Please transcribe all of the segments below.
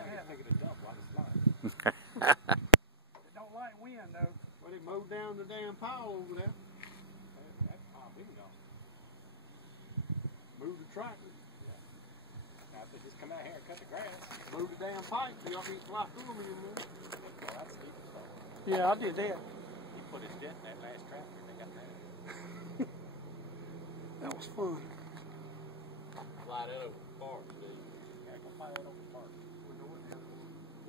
like that. Taking a dump while it's flying. It don't like wind though. Well, they mowed down the damn pile over there. That's pile big enough. Moved the tractor. Now if they just come out here and cut the grass. Moved the damn pipe. So y'all can't fly through them anymore. Well, that's steep as fuck. Yeah, I did that. He put his dent in that last tractor. They got that. That was fun. Fly that over the park, dude. Yeah, go fly that over the park.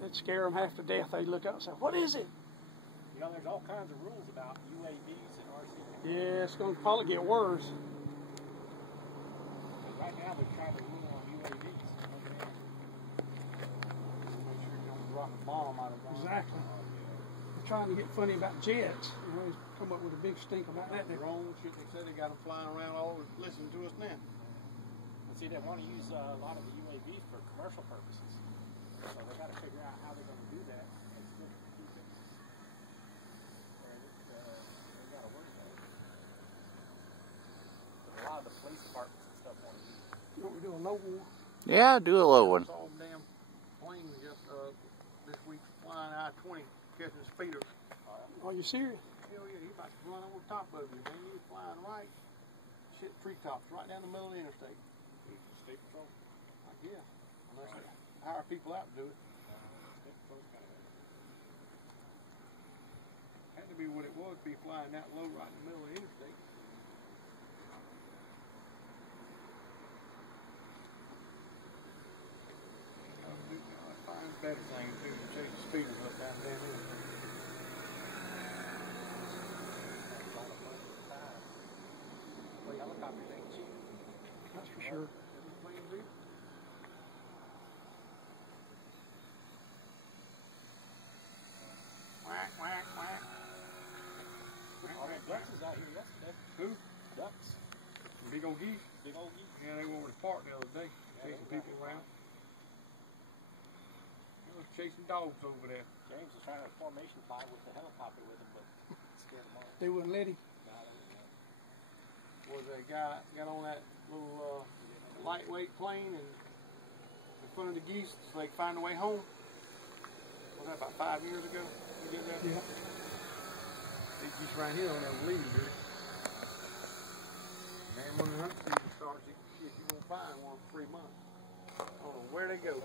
It'd scare them half to death. They'd look up and say, "What is it?" You know, there's all kinds of rules about UAVs and RC. Yeah, it's going to probably get worse. Right now, they're trying to rule on UAVs. Make sure you don't drop a bomb out of them. Exactly. They're trying to get funny about jets. You know, he's come up with a big stink about that. Drones, shit, they said they got them flying around all over listening to us now. But see, they want to use a lot of the UAVs for commercial purposes. So they got to figure out how they're going to do that and still keep it. They got to work on it. But a lot of the police departments and stuff want to use it. You want me to do a low one? Yeah, do a low one. I saw them damn planes just this week flying I-20 catching speeders. Are you serious? Hell yeah, he about to run over top of you, man. He was flying right. Shit, treetops right down the middle of the interstate. State patrol. Yeah, unless they hire people out to do it. State patrol's got it. Had to be what it was, be flying that low right in the middle of the interstate. Find better things to do than chase the speeders up down the damn interstate. Well, helicopters ain't cheap. That's for sure. Whack, whack, whack. Oh, there ducks was out here yesterday. Who? Ducks. Big old geese. Big old geese. Yeah, they were over the park the other day, Yeah, chasing people around. They was chasing dogs over there. James was trying to formation fly with the helicopter with him, but scared him off. They wouldn't let him. Was a guy got on that little lightweight plane and in front of the geese so they could find their way home. Was that about 5 years ago? We did that? Yeah. These geese right here don't ever leave, dude. Man, when the hunt season starts, you're gonna find one for 3 months. I don't know where they go.